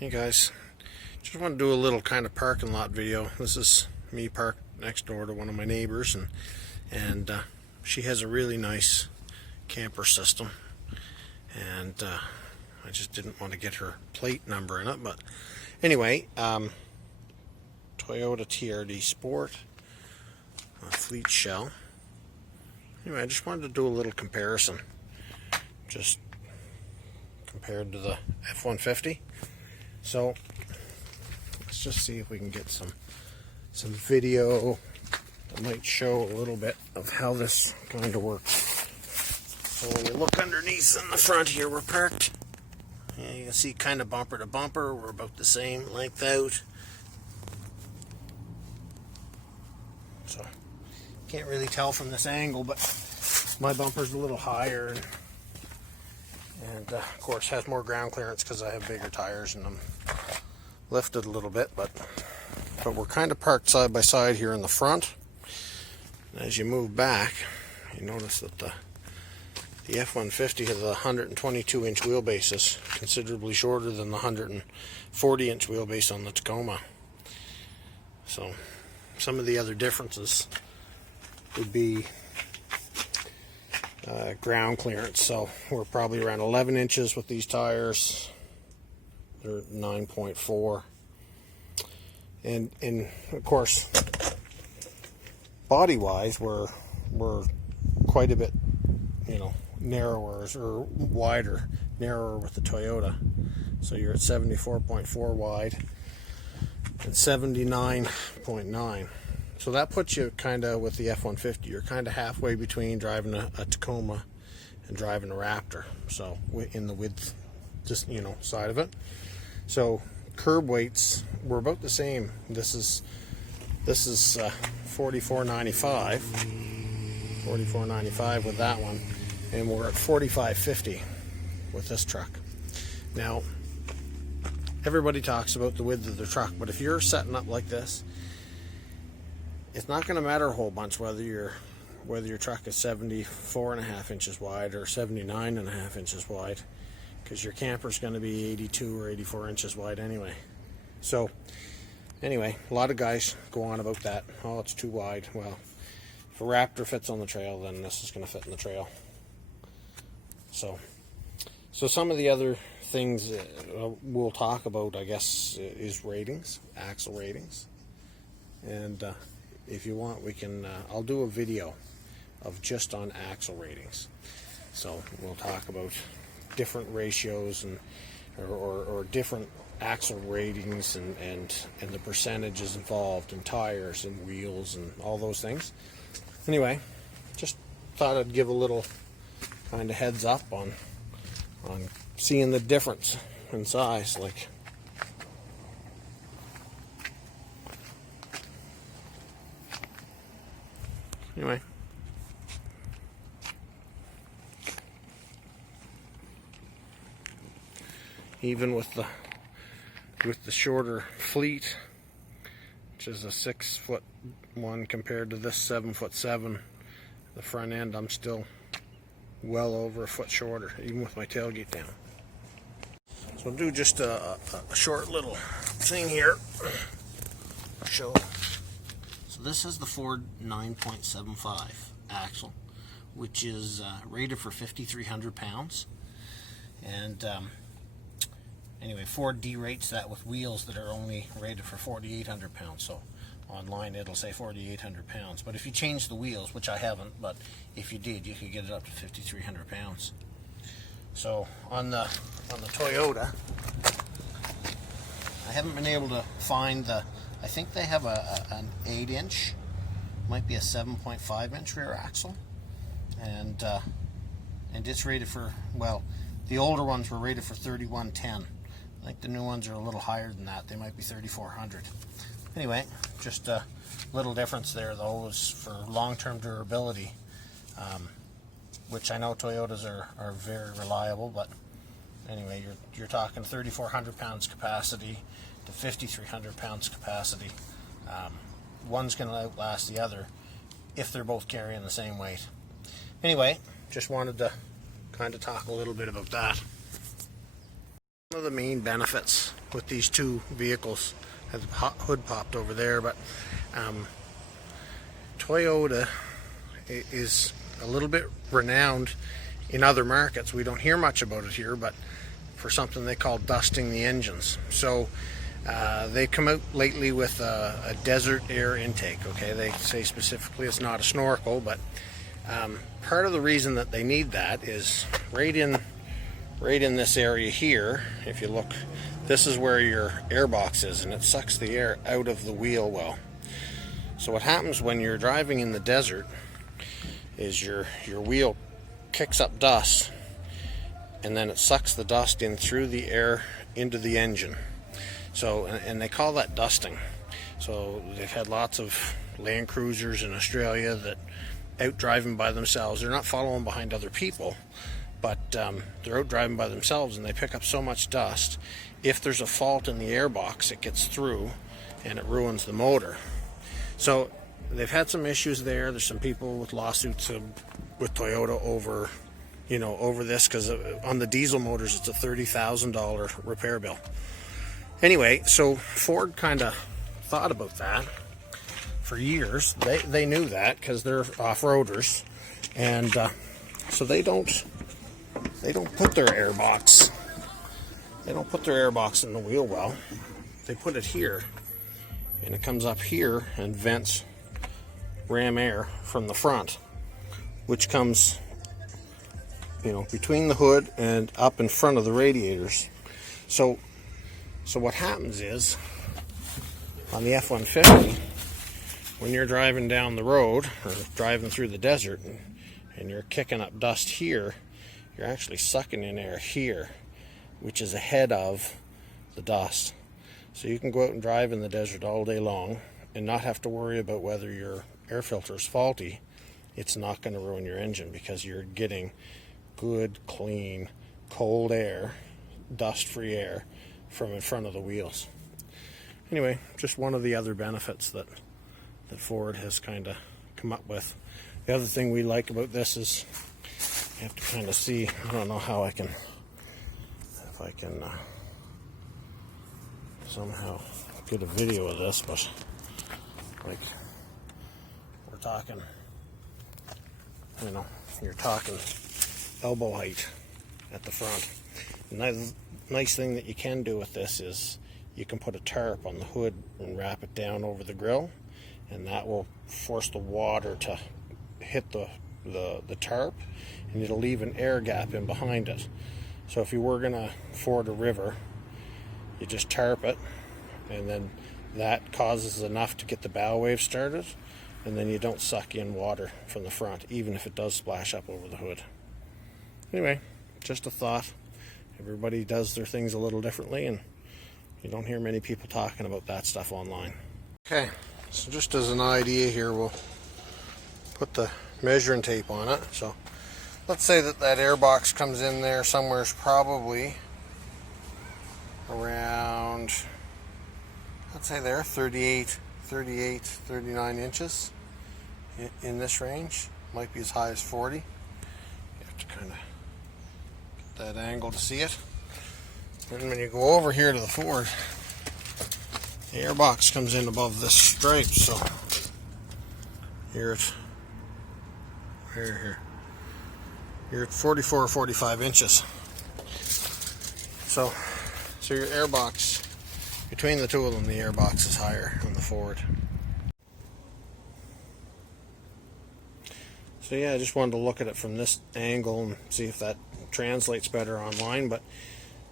Hey guys, just want to do a little kind of parking lot video. This is me parked next door to one of my neighbors, and she has a really nice camper system, and I just didn't want to get her plate number in it, but anyway, Toyota TRD Sport, a fleet shell. Anyway, I just wanted to do a little comparison, just compared to the F-150. So let's just see if we can get some video that might show a little bit of how this kind of works. So when you look underneath in the front here, we're parked. Yeah, you can see kind of bumper to bumper. We're about the same length out. So can't really tell from this angle, but my bumper's a little higher. And of course has more ground clearance because I have bigger tires and I'm lifted a little bit, but we're kind of parked side by side here in the front. And as you move back, you notice that the F-150 has a 122-inch wheelbase, is considerably shorter than the 140-inch wheelbase on the Tacoma. So some of the other differences would be ground clearance. So we're probably around 11 inches with these tires. They're 9.4, and of course, body wise, we're quite a bit, narrower or wider, narrower with the Toyota. So you're at 74.4 wide and 79.9. So that puts you kind of with the F-150. You're kind of halfway between driving a Tacoma and driving a Raptor. So in the width, just side of it. So curb weights were about the same. This is $44.95. $44.95 with that one, and we're at $45.50 with this truck. Now, everybody talks about the width of the truck, but if you're setting up like this, it's not going to matter a whole bunch whether your truck is 74.5 inches wide or 79.5 inches wide, because your camper's going to be 82 or 84 inches wide anyway. So anyway, a lot of guys go on about that. Oh, it's too wide. Well, if a Raptor fits on the trail, then this is going to fit in the trail. So some of the other things we'll talk about, I guess, is ratings, axle ratings, and if you want, we can. I'll do a video of just on axle ratings. So we'll talk about different ratios or different axle ratings and the percentages involved in tires and wheels and all those things. Anyway, just thought I'd give a little kind of heads up on seeing the difference in size. Like, anyway, even with the shorter fleet, which is a 6'1" compared to this 7'7", the front end, I'm still well over a foot shorter, even with my tailgate down. So I'll do just a short little thing here. Show. So this is the Ford 9.75 axle, which is rated for 5,300 pounds. And anyway, Ford derates that with wheels that are only rated for 4,800 pounds. So online it'll say 4,800 pounds. But if you change the wheels, which I haven't, but if you did, you could get it up to 5,300 pounds. So on the Toyota, I haven't been able to find I think they have an 8-inch, might be a 7.5-inch rear axle, and it's rated for, well, the older ones were rated for 3,110. I think the new ones are a little higher than that. They might be 3,400. Anyway, just a little difference there, though, is for long-term durability, which I know Toyotas are very reliable, but anyway, you're talking 3,400 pounds capacity to 5,300 pounds capacity. One's going to outlast the other if they're both carrying the same weight. Anyway, just wanted to kind of talk a little bit about that. One of the main benefits with these two vehicles. Had the hood popped over there, but Toyota is a little bit renowned in other markets. We don't hear much about it here, but for something they call dusting the engines. So they've come out lately with a desert air intake. Okay, they say specifically it's not a snorkel, but part of the reason that they need that is right in this area here. If you look, this is where your air box is, and it sucks the air out of the wheel well. So what happens when you're driving in the desert is your wheel kicks up dust, and then it sucks the dust in through the air into the engine. So, and they call that dusting. So they've had lots of Land Cruisers in Australia that out driving by themselves. They're not following behind other people, but they're out driving by themselves, and they pick up so much dust. If there's a fault in the airbox, it gets through and it ruins the motor. So they've had some issues there. There's some people with lawsuits with Toyota over this, because on the diesel motors it's a $30,000 repair bill. Anyway, so Ford kind of thought about that for years. They knew that because they're off-roaders, and so they don't put their airbox. They don't put their airbox in the wheel well. They put it here, and it comes up here and vents ram air from the front, which comes, between the hood and up in front of the radiators. So what happens is, on the F-150, when you're driving down the road or driving through the desert and you're kicking up dust here, you're actually sucking in air here, which is ahead of the dust. So you can go out and drive in the desert all day long and not have to worry about whether your air filter is faulty. It's not going to ruin your engine because you're getting good, clean, cold air, dust-free air from in front of the wheels. Anyway, just one of the other benefits that Ford has kind of come up with. The other thing we like about this is you have to kind of see, I don't know how if I can somehow get a video of this, but like we're talking, you're talking elbow height at the front. And the nice thing that you can do with this is you can put a tarp on the hood and wrap it down over the grill, and that will force the water to hit the tarp, and it'll leave an air gap in behind it. So if you were going to ford a river, you just tarp it, and then that causes enough to get the bow wave started, and then you don't suck in water from the front, even if it does splash up over the hood. Anyway, just a thought. Everybody does their things a little differently, and you don't hear many people talking about that stuff online. Okay, so just as an idea here, we'll put the measuring tape on it. So let's say that air box comes in there somewhere, probably around, let's say there, 38, 39 inches in this range. Might be as high as 40. You have to kind of get that angle to see it. And when you go over here to the Ford, the airbox comes in above this stripe, so you're at 44 or 45 inches. So your airbox, between the two of them, the airbox is higher on the Ford. So yeah, I just wanted to look at it from this angle and see if that translates better online. But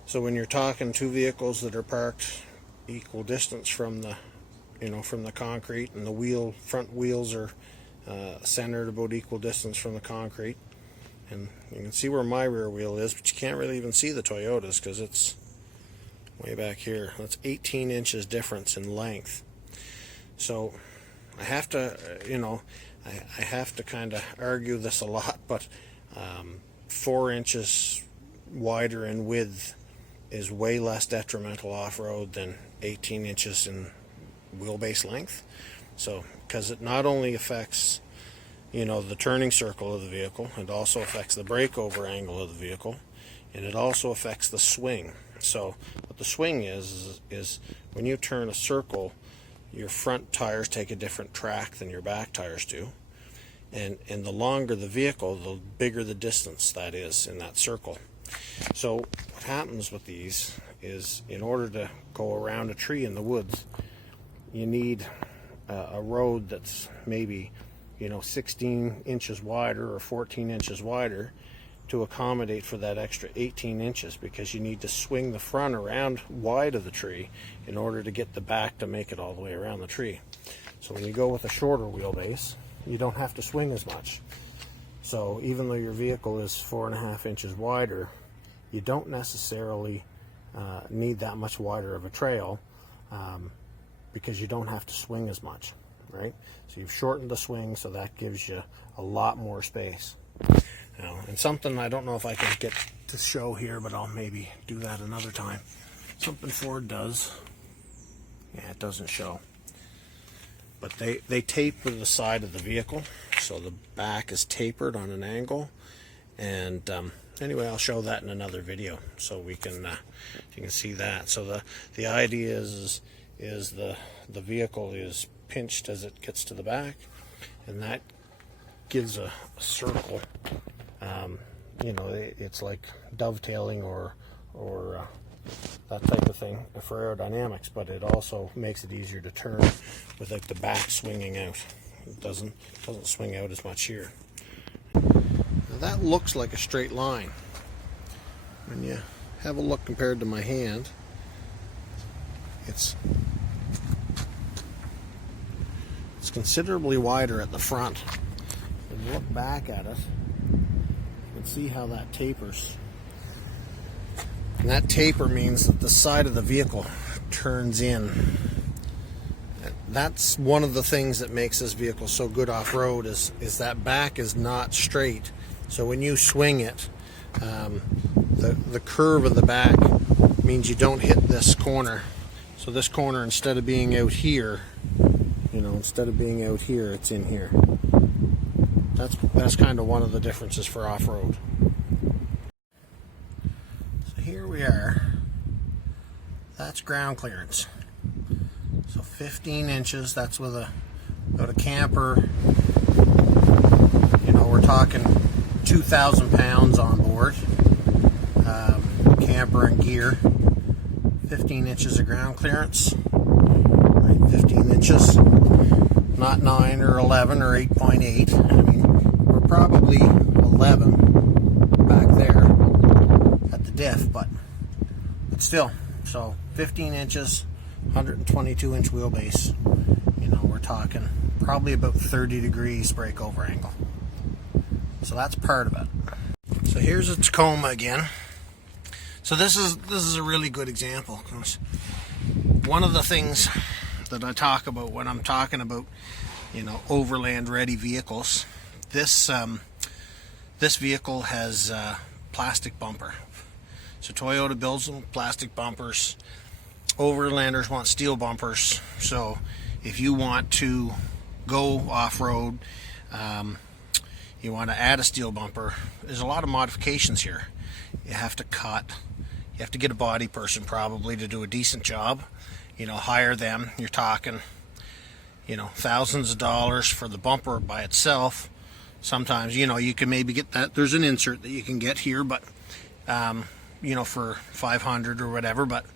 so when you're talking two vehicles that are parked equal distance from the concrete, and the front wheels are centered about equal distance from the concrete, and you can see where my rear wheel is, but you can't really even see the Toyota's because it's way back here. That's 18 inches difference in length. So I have to, I have to kind of argue this a lot, but 4 inches wider in width is way less detrimental off-road than 18 inches in wheelbase length. So, because it not only affects, the turning circle of the vehicle, it also affects the breakover angle of the vehicle, and it also affects the swing. So what the swing is when you turn a circle, your front tires take a different track than your back tires do. And the longer the vehicle, the bigger the distance that is in that circle. So what happens with these is, in order to go around a tree in the woods, you need a road that's maybe 16 inches wider or 14 inches wider to accommodate for that extra 18 inches, because you need to swing the front around wide of the tree in order to get the back to make it all the way around the tree. So when you go with a shorter wheelbase, you don't have to swing as much. So even though your vehicle is 4.5 inches wider, you don't necessarily need that much wider of a trail, because you don't have to swing as much, right? So you've shortened the swing, so that gives you a lot more space. And something I don't know if I can get to show here, but I'll maybe do that another time. Something Ford does, yeah, it doesn't show, but they taper the side of the vehicle, so the back is tapered on an angle. And anyway, I'll show that in another video, so we can you can see that. So the idea is the vehicle is pinched as it gets to the back, and that gives a circle. It's like dovetailing or that type of thing for aerodynamics, but it also makes it easier to turn without the back swinging out. It doesn't swing out as much here. Now that looks like a straight line. When you have a look compared to my hand, it's considerably wider at the front. When you look back at it, you can see how that tapers. And that taper means that the side of the vehicle turns in. That's one of the things that makes this vehicle so good off-road, is that back is not straight. So when you swing it, the curve of the back means you don't hit this corner. So this corner, instead of being out here, it's in here. That's kind of one of the differences for off-road. So here we are. That's ground clearance. So 15 inches, that's with a camper. We're talking 2,000 pounds on board. Camper and gear. 15 inches of ground clearance. Right, 15 inches. Not 9 or 11 or 8.8. I mean, we're probably 11 back there at the diff, but still. So 15 inches, 122 inch wheelbase. We're talking probably about 30 degrees breakover angle. So that's part of it. So here's a Tacoma again. So this is a really good example, because one of the things that I talk about when I'm talking about overland ready vehicles, this vehicle has plastic bumper. So Toyota builds them plastic bumpers. Overlanders want steel bumpers. So if you want to go off-road, you want to add a steel bumper, there's a lot of modifications here. You have to cut. You have to get a body person probably to do a decent job. Hire them. You're talking, thousands of dollars for the bumper by itself. Sometimes, you can maybe get that. There's an insert that you can get here, but, for $500 or whatever, but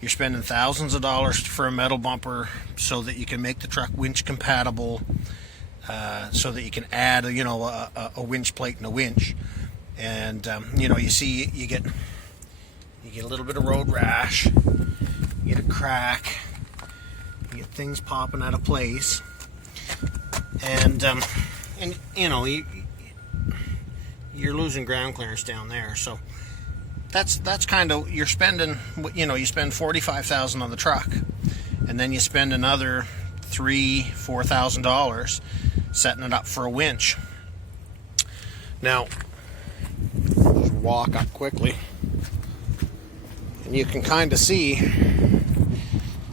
you're spending thousands of dollars for a metal bumper so that you can make the truck winch compatible, so that you can add, a winch plate and a winch. And, you see, you get a little bit of road rash, you get a crack, you get things popping out of place, and you're losing ground clearance down there. So that's kind of, you're spending, you spend $45,000 on the truck, and then you spend another $4,000 setting it up for a winch. Now, just walk up quickly, and you can kind of see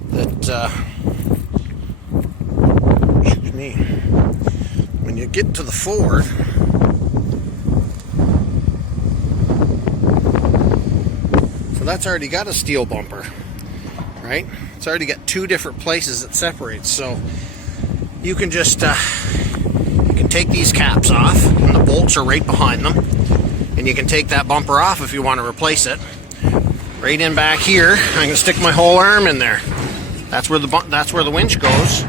that, excuse me, when you get to the Ford, so that's already got a steel bumper, right? It's already got two different places it separates. So you can just you can take these caps off, and the bolts are right behind them, and you can take that bumper off if you want to replace it. Right in back here, I can stick my whole arm in there. That's where the winch goes,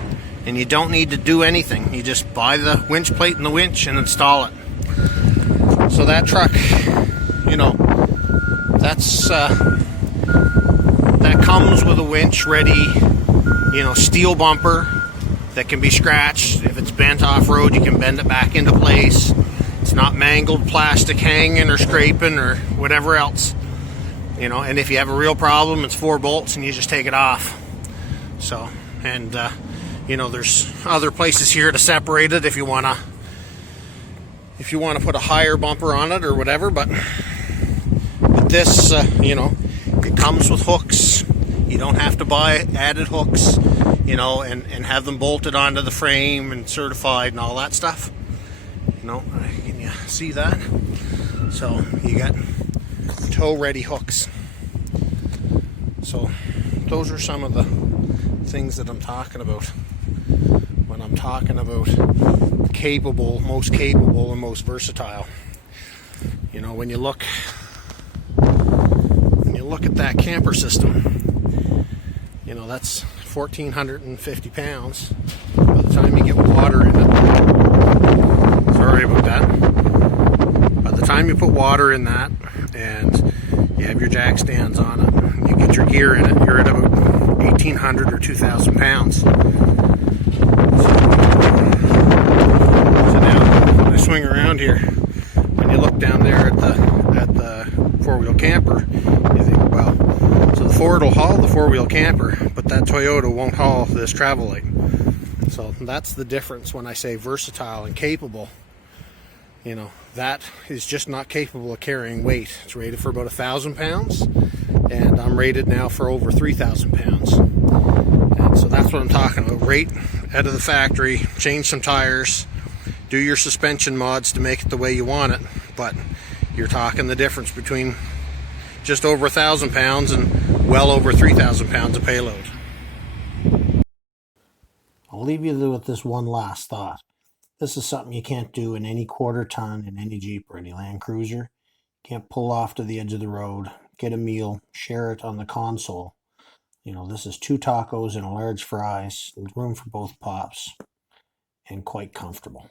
and you don't need to do anything. You just buy the winch plate and the winch and install it. So that truck, you know, that comes with a winch ready, you know, steel bumper that can be scratched. If it's bent off road, you can bend it back into place. It's not mangled plastic hanging or scraping or whatever else, you know. And if you have a real problem, it's 4 bolts and you just take it off. So, and you know, there's other places here to separate it if you want to put a higher bumper on it or whatever. But this, you know, it comes with hooks. You don't have to buy added hooks, you know, and have them bolted onto the frame and certified and all that stuff. You know, can you see that? So you got tow ready hooks. So those are some of the things that I'm talking about when I'm talking about capable, most capable and most versatile. You know, when you look at that camper system, you know, that's 1,450 pounds. By the time you get water in it, sorry about that. By the time you put water in that and you have your jack stands on it, and you get your gear in it, you're at about 1,800 or 2,000 pounds. So now when I swing around here, when you look down there at the 4-wheel camper, you think, well, so the Ford will haul the 4-wheel camper, but that Toyota won't haul this Travelite. So that's the difference when I say versatile and capable. You know, that is just not capable of carrying weight. It's rated for about 1,000 pounds, and I'm rated now for over 3,000 pounds. And so that's what I'm talking about. Rate out of the factory, change some tires, do your suspension mods to make it the way you want it, but you're talking the difference between just over 1,000 pounds and well over 3,000 pounds of payload. I'll leave you with this one last thought. This is something you can't do in any quarter ton, in any Jeep or any Land Cruiser. Can't pull off to the edge of the road, get a meal, share it on the console. You know, this is 2 tacos and a large fries, room for both pops, and quite comfortable.